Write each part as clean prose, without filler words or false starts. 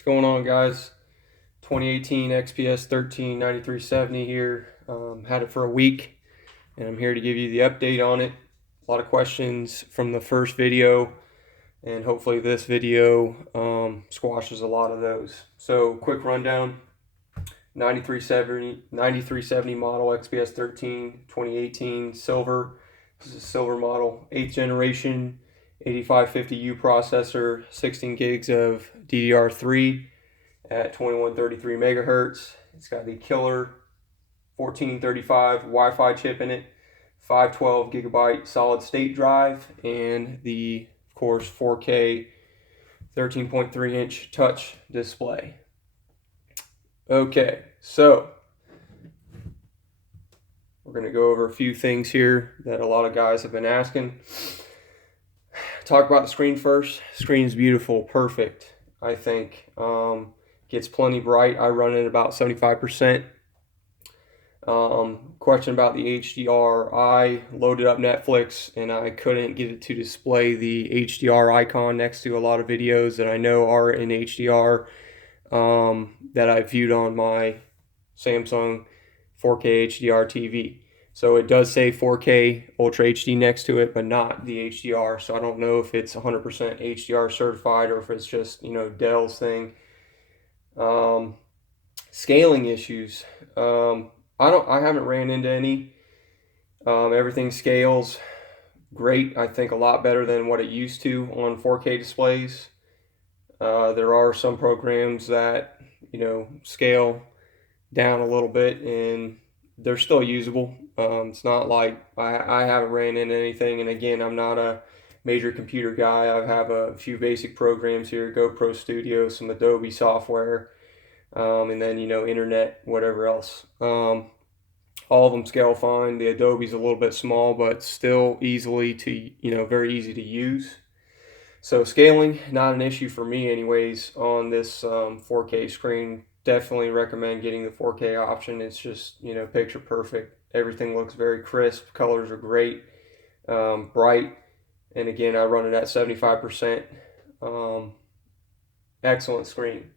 What's going on, guys? 2018 XPS 139370 here. Had it for a week, and I'm here to give you the update on it. A lot of questions from the first video, and hopefully this video squashes a lot of those. So, quick rundown: 9370 model XPS 13 2018 silver. This is a silver model, 8th generation, 8550U processor, 16 gigs of DDR3 at 2133 megahertz. It's got the killer 1435 Wi-Fi chip in it, 512 gigabyte solid state drive, and the, of course, 4K 13.3 inch touch display. Okay, so we're going to go over a few things here that a lot of guys have been asking. Talk about the screen first. Screen is beautiful, perfect, I think. Gets plenty bright. I run it about 75%. Question about the HDR. I loaded up Netflix and I couldn't get it to display the HDR icon next to a lot of videos that I know are in HDR that I viewed on my Samsung 4K HDR TV. So it does say 4K Ultra HD next to it, but not the HDR. So I don't know if it's 100% HDR certified or if it's just, Dell's thing. Scaling issues. I haven't ran into any. Everything scales great. I think a lot better than what it used to on 4K displays. There are some programs that, scale down a little bit and they're still usable. It's not like I haven't ran into anything. And again, I'm not a major computer guy. I have a few basic programs here: GoPro Studio, some Adobe software, and then internet, whatever else. All of them scale fine. The Adobe's a little bit small, but still very easy to use. So scaling, not an issue for me anyways on this 4K screen. Definitely recommend getting the 4K option. It's just, picture perfect. Everything looks very crisp. Colors are great, bright. And again, I run it at 75%. Excellent screen.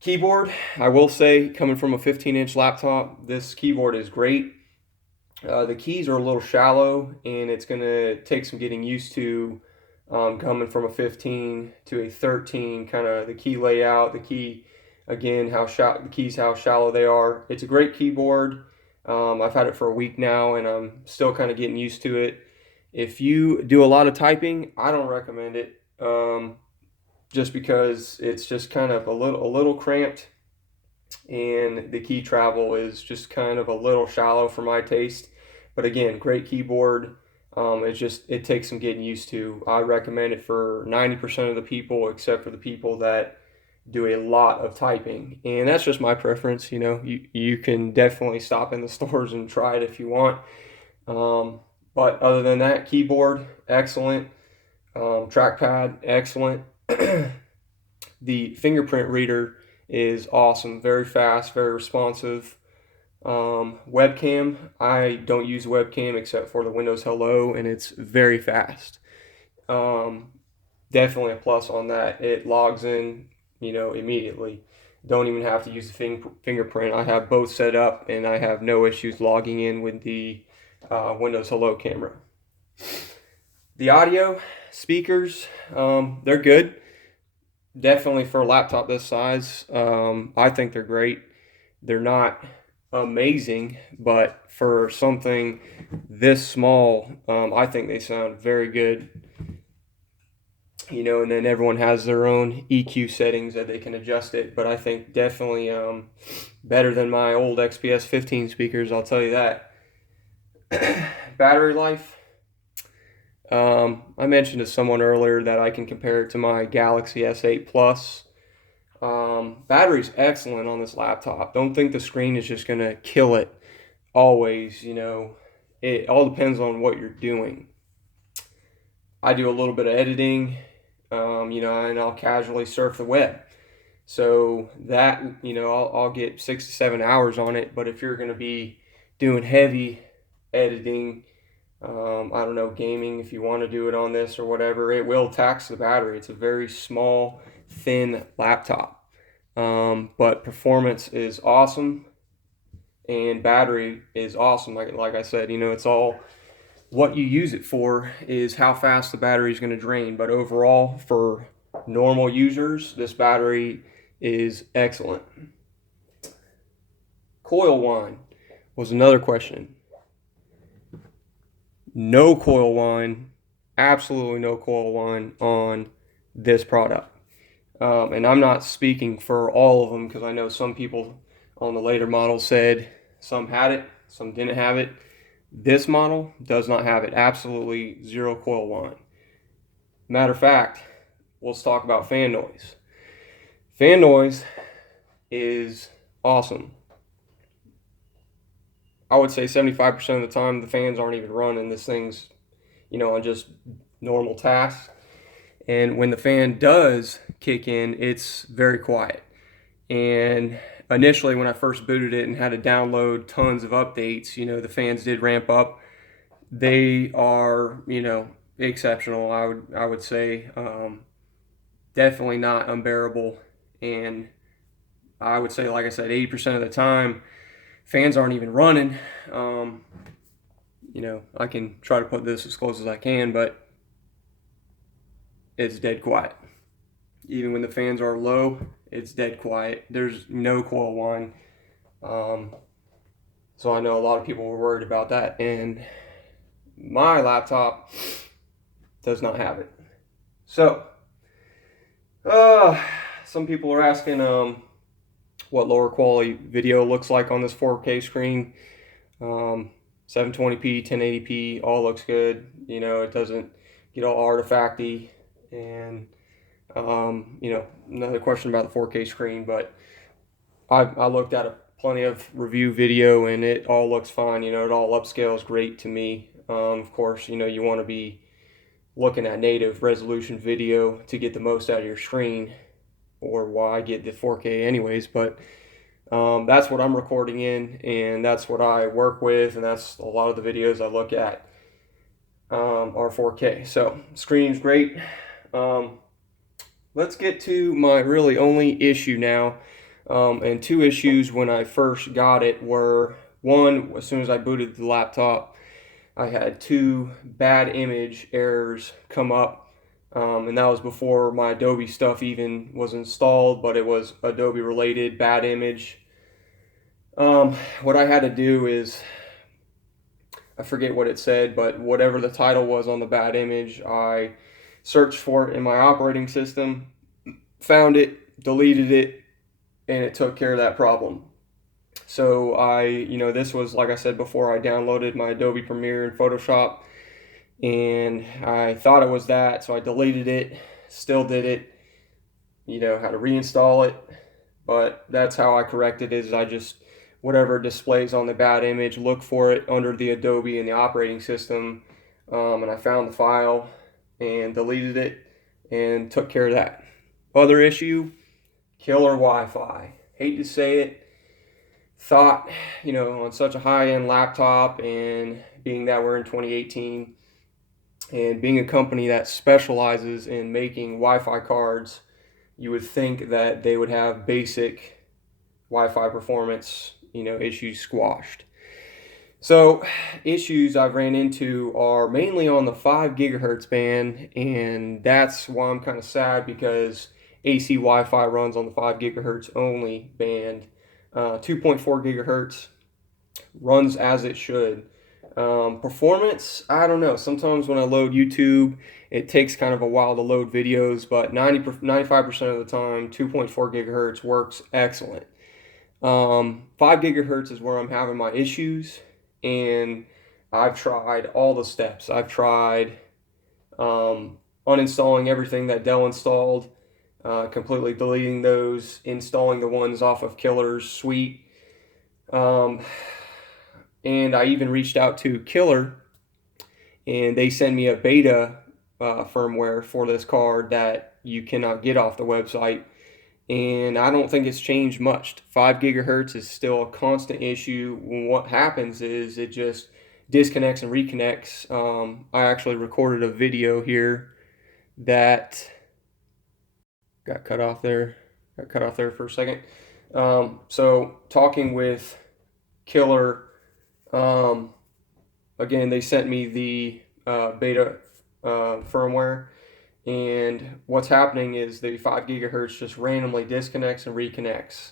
Keyboard, I will say, coming from a 15-inch laptop, this keyboard is great. The keys are a little shallow, and it's going to take some getting used to coming from a 15 to a 13, kind of the key layout, the key, again, how shallow they are. It's a great keyboard. I've had it for a week now, and I'm still kind of getting used to it. If you do a lot of typing, I don't recommend it. Just because it's just kind of a little cramped, and the key travel is just kind of a little shallow for my taste. But again, great keyboard. It takes some getting used to. I recommend it for 90% of the people, except for the people that do a lot of typing, and that's just my preference. You can definitely stop in the stores and try it if you want. But other than that, keyboard excellent. Trackpad excellent. The fingerprint reader is awesome, very fast, very responsive. Webcam, I don't use webcam except for the Windows Hello, and it's very fast. Definitely a plus on that. It logs in, immediately. Don't even have to use the fingerprint. I have both set up, and I have no issues logging in with the Windows Hello camera. The audio, speakers, they're good. Definitely for a laptop this size, I think they're great. They're not amazing, but for something this small, I think they sound very good. And then everyone has their own EQ settings that they can adjust it, but I think definitely better than my old XPS 15 speakers, I'll tell you that. Battery life. I mentioned to someone earlier that I can compare it to my Galaxy S8 Plus. Battery's excellent on this laptop. Don't think the screen is just going to kill it always. It all depends on what you're doing. I do a little bit of editing, and I'll casually surf the web. So that, I'll get 6 to 7 hours on it. But if you're going to be doing heavy editing, I don't know, gaming, if you want to do it on this or whatever, it will tax the battery. It's a very small, thin laptop. but performance is awesome and battery is awesome. Like I said, it's all what you use it for is how fast the battery is going to drain. But overall, for normal users, this battery is excellent. Coil whine was another question. No coil whine, absolutely no coil whine on this product. And I'm not speaking for all of them because I know some people on the later models said some had it, some didn't have it. This model does not have it. Absolutely zero coil whine. Matter of fact, let's talk about fan noise. Fan noise is awesome. I would say 75% of the time the fans aren't even running. This thing's, on just normal tasks. And when the fan does kick in, it's very quiet. And initially when I first booted it and had to download tons of updates, the fans did ramp up. They are, exceptional. I would say definitely not unbearable. And I would say, like I said, 80% of the time, fans aren't even running. I can try to put this as close as I can, but it's dead quiet. Even when the fans are low, it's dead quiet. There's no coil whine. So I know a lot of people were worried about that, and my laptop does not have it. So, some people are asking what lower quality video looks like on this 4K screen. 720p, 1080p, all looks good. It doesn't get all artifacty. And, another question about the 4K screen, but I looked at plenty of review video and it all looks fine. It all upscales great to me. Of course, you want to be looking at native resolution video to get the most out of your screen, or why get the 4K anyways, but that's what I'm recording in, and that's what I work with, and that's a lot of the videos I look at are 4K. So screen's great. Let's get to my really only issue now, and two issues when I first got it were, one, as soon as I booted the laptop, I had two bad image errors come up, and that was before my Adobe stuff even was installed, but it was Adobe related bad image. What I had to do is, I forget what it said, but whatever the title was on the bad image, I searched for it in my operating system, found it, deleted it, and it took care of that problem. So this was, like I said before, I downloaded my Adobe Premiere and Photoshop, and I thought it was that, so I deleted it, still did it, had to reinstall it, but that's how I corrected it, is I just, whatever displays on the bad image, look for it under the Adobe in the operating system, and I found the file and deleted it and took care of that. Other issue, killer Wi-Fi. Hate to say it. Thought, on such a high-end laptop, and being that we're in 2018, and being a company that specializes in making Wi-Fi cards, you would think that they would have basic Wi-Fi performance, issues squashed. So issues I've ran into are mainly on the 5 gigahertz band, and that's why I'm kind of sad, because AC Wi-Fi runs on the 5 gigahertz only band. 2.4 gigahertz runs as it should. Performance, I don't know. Sometimes when I load YouTube, it takes kind of a while to load videos, but 95% of the time, 2.4 gigahertz works excellent. 5 gigahertz is where I'm having my issues, and I've tried all the steps. I've tried uninstalling everything that Dell installed, completely deleting those, installing the ones off of Killer's suite, and I even reached out to Killer, and they send me a beta firmware for this card that you cannot get off the website, and I don't think it's changed much. 5 gigahertz is still a constant issue. What happens is it just disconnects and reconnects. I actually recorded a video here that got cut off there. Got cut off there for a second. So talking with Killer, um, again, they sent me the beta firmware, and what's happening is the 5 gigahertz just randomly disconnects and reconnects.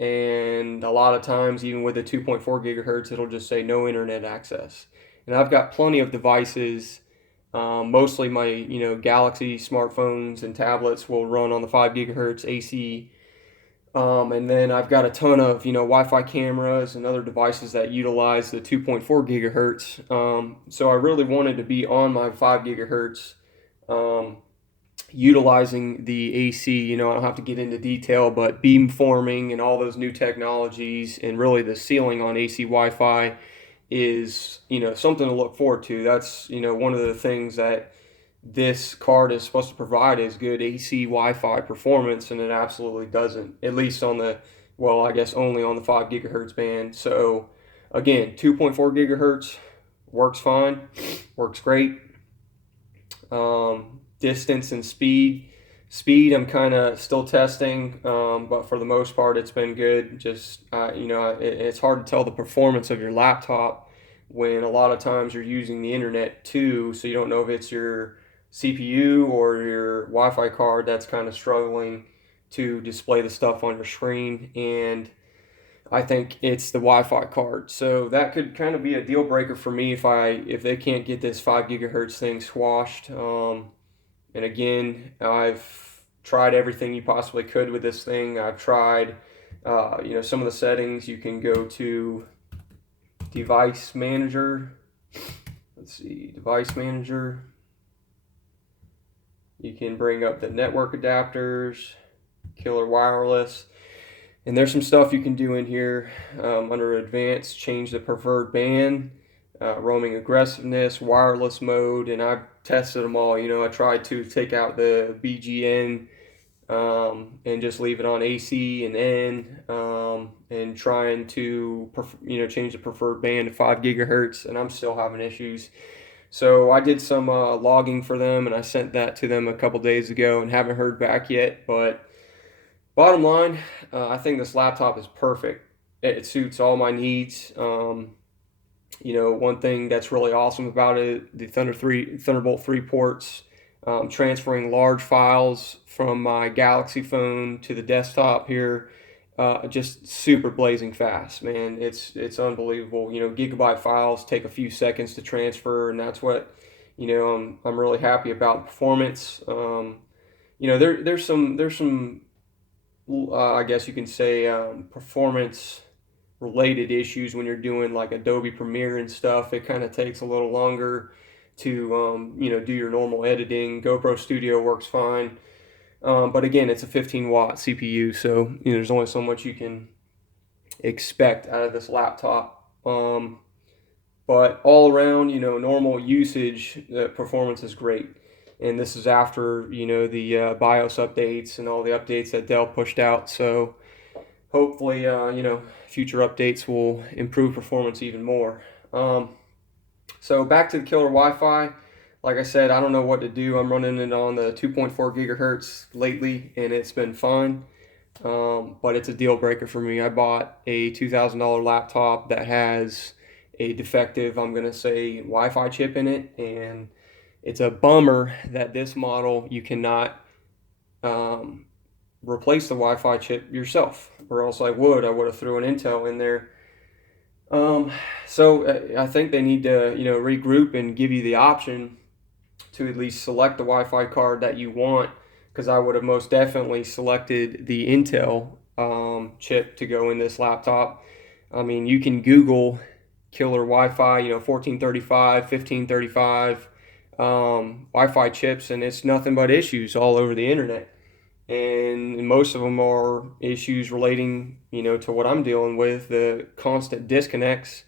And a lot of times, even with the 2.4 gigahertz, it'll just say no internet access. And I've got plenty of devices. Mostly my Galaxy smartphones and tablets will run on the 5 gigahertz AC. And then I've got a ton of Wi-Fi cameras and other devices that utilize the 2.4 gigahertz. So I really wanted to be on my 5 gigahertz, utilizing the AC. I don't have to get into detail, but beamforming and all those new technologies, and really the ceiling on AC Wi-Fi is something to look forward to. That's one of the things that this card is supposed to provide is good AC Wi-Fi performance, and it absolutely doesn't. At least on the, well, I guess only on the 5 gigahertz band. So again, 2.4 gigahertz works fine, works great. Distance and speed I'm kind of still testing, but for the most part it's been good. Just it's hard to tell the performance of your laptop when a lot of times you're using the internet too, so you don't know if it's your CPU or your Wi-Fi card that's kind of struggling to display the stuff on your screen. And I think it's the Wi-Fi card. So that could kind of be a deal breaker for me if they can't get this 5 gigahertz thing squashed. And again, I've tried everything you possibly could with this thing. I've tried, some of the settings. You can go to Device Manager. Let's see, Device Manager. You can bring up the network adapters, Killer Wireless. And there's some stuff you can do in here under Advanced. Change the preferred band, roaming aggressiveness, wireless mode, and I've tested them all. I tried to take out the BGN and just leave it on AC and N, and trying to change the preferred band to 5 gigahertz, and I'm still having issues. So I did some logging for them, and I sent that to them a couple days ago and haven't heard back yet. But bottom line, I think this laptop is perfect. It suits all my needs. One thing that's really awesome about it, the Thunderbolt 3 ports, transferring large files from my Galaxy phone to the desktop here, just super blazing fast, man. It's unbelievable. Gigabyte files take a few seconds to transfer, and that's what I'm really happy about the performance. There's some I guess you can say performance related issues when you're doing like Adobe Premiere and stuff. It kind of takes a little longer to do your normal editing. GoPro Studio works fine, but again, it's a 15-watt CPU, so there's only so much you can expect out of this laptop. But all around, normal usage, the performance is great. And this is after the BIOS updates and all the updates that Dell pushed out. So hopefully, future updates will improve performance even more. So back to the killer Wi-Fi. Like I said, I don't know what to do. I'm running it on the 2.4 gigahertz lately, and it's been fine. But it's a deal breaker for me. I bought a $2,000 laptop that has a defective, I'm going to say, Wi-Fi chip in it, and it's a bummer that this model you cannot replace the Wi-Fi chip yourself, or else I would have threw an Intel in there. So I think they need to regroup and give you the option to at least select the Wi-Fi card that you want, because I would have most definitely selected the Intel chip to go in this laptop. I mean, you can Google killer Wi-Fi, 1435, 1535 Wi-Fi chips, and it's nothing but issues all over the internet. And most of them are issues relating, to what I'm dealing with, the constant disconnects.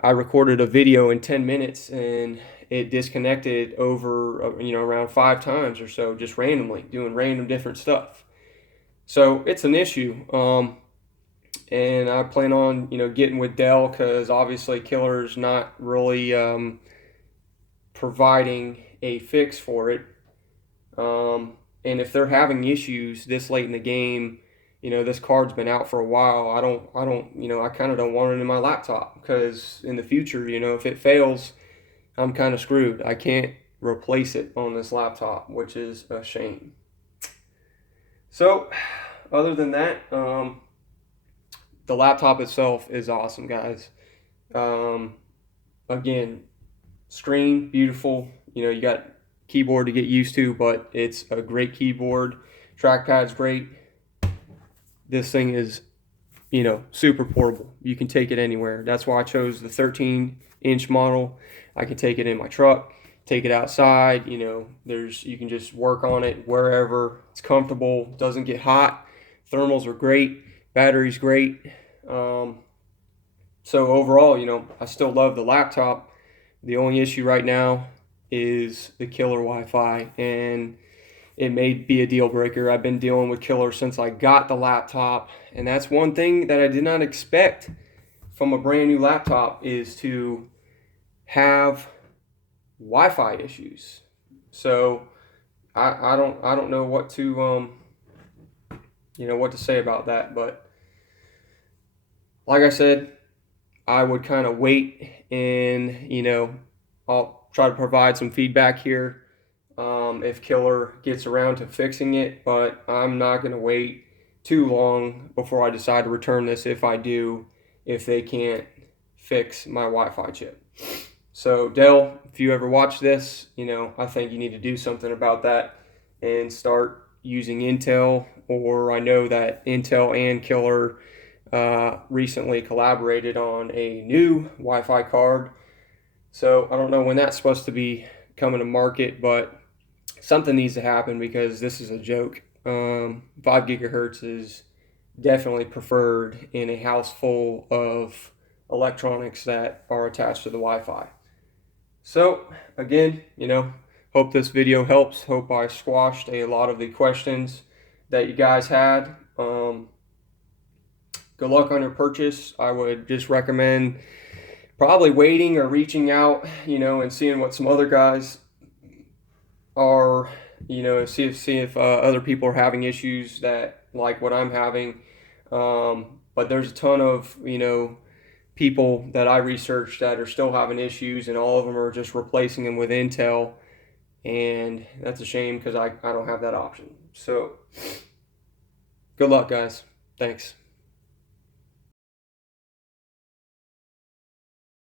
I recorded a video in 10 minutes and it disconnected over, around 5 times or so, just randomly, doing random different stuff. So it's an issue. And I plan on, getting with Dell, because obviously Killer's not really providing a fix for it. And if they're having issues this late in the game, this card's been out for a while. I kind of don't want it in my laptop, because in the future, if it fails, I'm kind of screwed. I can't replace it on this laptop, which is a shame. So, other than that, the laptop itself is awesome, guys. Again, screen, beautiful. You got keyboard to get used to, but it's a great keyboard. Trackpad's great. This thing is, super portable. You can take it anywhere. That's why I chose the 13-inch model. I can take it in my truck, take it outside. You can just work on it wherever. It's comfortable, doesn't get hot. Thermals are great. Battery's great. So overall, I still love the laptop. The only issue right now is the killer Wi-Fi, and it may be a deal breaker. I've been dealing with killer since I got the laptop, and that's one thing that I did not expect from a brand new laptop, is to have Wi-Fi issues. So I don't know what to what to say about that, but like I said, I would kind of wait, and I'll try to provide some feedback here if killer gets around to fixing it, but I'm not going to wait too long before I decide to return this, if I do, if they can't fix my Wi-Fi chip. So Dell, if you ever watch this, I think you need to do something about that and start using Intel. Or I know that Intel and killer recently collaborated on a new Wi-Fi card. So I don't know when that's supposed to be coming to market, but something needs to happen, because this is a joke. 5 gigahertz is definitely preferred in a house full of electronics that are attached to the Wi-Fi. So again, hope this video helps. Hope I squashed a lot of the questions that you guys had. Good luck on your purchase. I would just recommend probably waiting or reaching out, and seeing what some other guys are, see if other people are having issues that like what I'm having. But there's a ton of, people that I researched that are still having issues, and all of them are just replacing them with Intel. And that's a shame, because I don't have that option. So good luck, guys. Thanks.